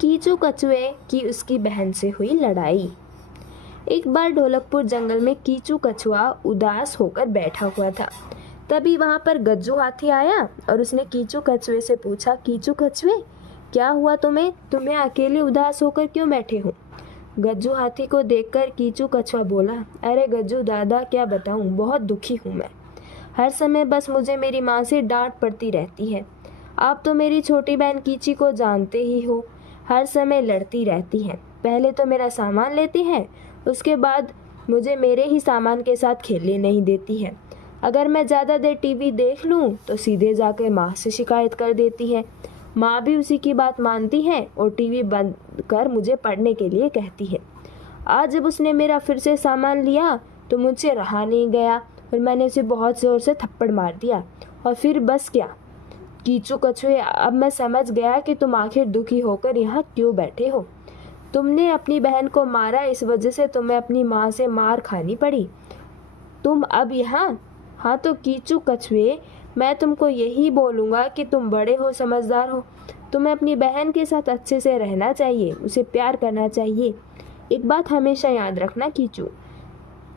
कीचू कछुए की उसकी बहन से हुई लड़ाई। एक बार ढोलकपुर जंगल में कीचू कछुआ उदास होकर बैठा हुआ था। तभी वहां पर गज्जू हाथी आया और उसने कीचू कछुए से पूछा, कीचू कछुए, क्या हुआ तुम्हें अकेले उदास होकर क्यों बैठे हो? गज्जू हाथी को देखकर कीचू कछुआ बोला, अरे गज्जू दादा, क्या बताऊं, बहुत दुखी हूं मैं। हर समय बस मुझे मेरी माँ से डांट पड़ती रहती है। आप तो मेरी छोटी बहन कीची को जानते ही हो, हर समय लड़ती रहती है। पहले तो मेरा सामान लेती है, उसके बाद मुझे मेरे ही सामान के साथ खेलने नहीं देती है। अगर मैं ज़्यादा देर टीवी देख लूँ तो सीधे जाकर माँ से शिकायत कर देती है। माँ भी उसी की बात मानती है और टीवी बंद कर मुझे पढ़ने के लिए कहती है। आज जब उसने मेरा फिर से सामान लिया तो मुझसे रहा नहीं गया और मैंने उसे बहुत ज़ोर से थप्पड़ मार दिया। और फिर बस क्या कीचू कछुए, अब मैं समझ गया कि तुम आखिर दुखी होकर यहाँ क्यों बैठे हो। तुमने अपनी बहन को मारा, इस वजह से तुम्हें अपनी माँ से मार खानी पड़ी। तुम अब यहाँ? हाँ तो कीचू कछुए, मैं तुमको यही बोलूँगा कि तुम बड़े हो, समझदार हो। तुम्हें अपनी बहन के साथ अच्छे से रहना चाहिए, उसे प्यार करना चाहिए। एक बात हमेशा याद रखना कीचू,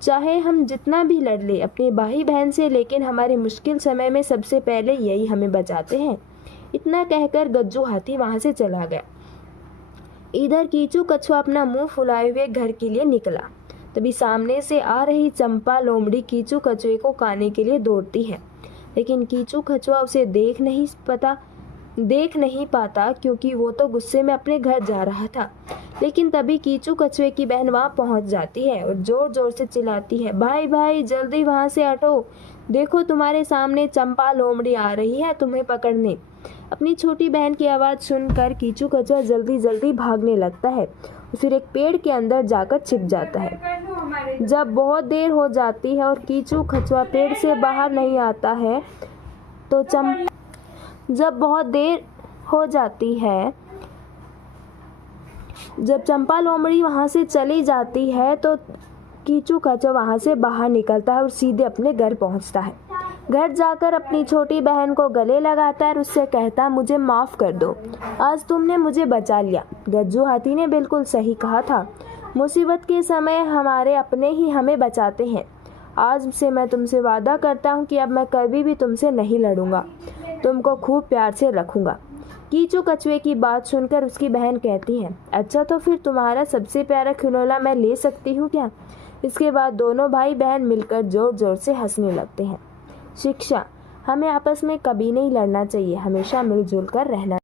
चाहे हम जितना भी लड़ ले अपने भाई बहन से, लेकिन हमारे मुश्किल समय में सबसे पहले यही हमें बचाते हैं। इतना कहकर गज्जू हाथी वहाँ से चला गया। इधर कीचू कछुआ अपना मुंह फुलाए हुए घर के लिए निकला। तभी सामने से आ रही चंपा लोमड़ी कीचू कछुए को खाने के लिए दौड़ती है, लेकिन कीचू कछुआ उसे देख नहीं पाता क्योंकि वो तो गुस्से में अपने घर जा रहा था। लेकिन तभी कीचू कछुए की बहन वहां पहुंच जाती है और जोर जोर से चिल्लाती है, भाई भाई जल्दी वहां से हटो, देखो तुम्हारे सामने चंपा लोमड़ी आ रही है तुम्हें पकड़ने। अपनी छोटी बहन की आवाज़ सुनकर कीचू कछुआ जल्दी जल्दी भागने लगता है, फिर एक पेड़ के अंदर जाकर छिप जाता है। जब बहुत देर हो जाती है और कीचू कछुआ पेड़ से बाहर नहीं आता है तो जब चंपा लोमड़ी वहां से चली जाती है तो कीचू कछुआ वहां से बाहर निकलता है और सीधे अपने घर पहुंचता है। घर जाकर अपनी छोटी बहन को गले लगाता है और उससे कहता है, मुझे माफ़ कर दो, आज तुमने मुझे बचा लिया। गज्जू हाथी ने बिल्कुल सही कहा था, मुसीबत के समय हमारे अपने ही हमें बचाते हैं। आज से मैं तुमसे वादा करता हूँ कि अब मैं कभी भी तुमसे नहीं लड़ूंगा, तुमको खूब प्यार से रखूंगा। कीचू कछुए की बात सुनकर उसकी बहन कहती है, अच्छा तो फिर तुम्हारा सबसे प्यारा खिलौना मैं ले सकती हूँ क्या? इसके बाद दोनों भाई बहन मिलकर जोर जोर से हंसने लगते हैं। शिक्षा, हमें आपस में कभी नहीं लड़ना चाहिए, हमेशा मिलजुल कर रहना।